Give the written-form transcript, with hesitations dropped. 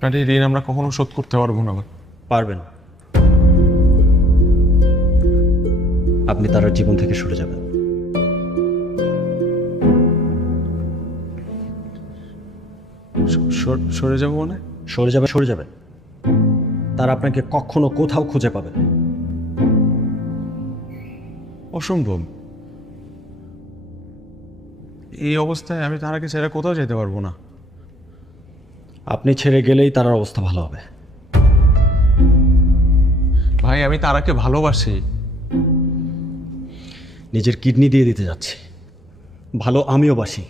আপনার এই ঋণ আমরা কখনো শোধ করতে পারবো না ভাই। পারবেন। আপনি তার জীবন থেকে সরে যাবেন। সরে যাবো মানে? সরে যাবেন। তার আপনাকে কখনো কোথাও খুঁজে পাবেন। অসম্ভব। এই অবস্থায় আমি তারাকে ছেড়ে কোথাও যেতে পারবো না। আপনি ছেড়ে গেলেই তার অবস্থা ভালো হবে। ভাই আমি তারাকে ভালোবাসি। নিজের কিডনি দিয়ে দিতে যাচ্ছি। ভালো আমিও বাসি।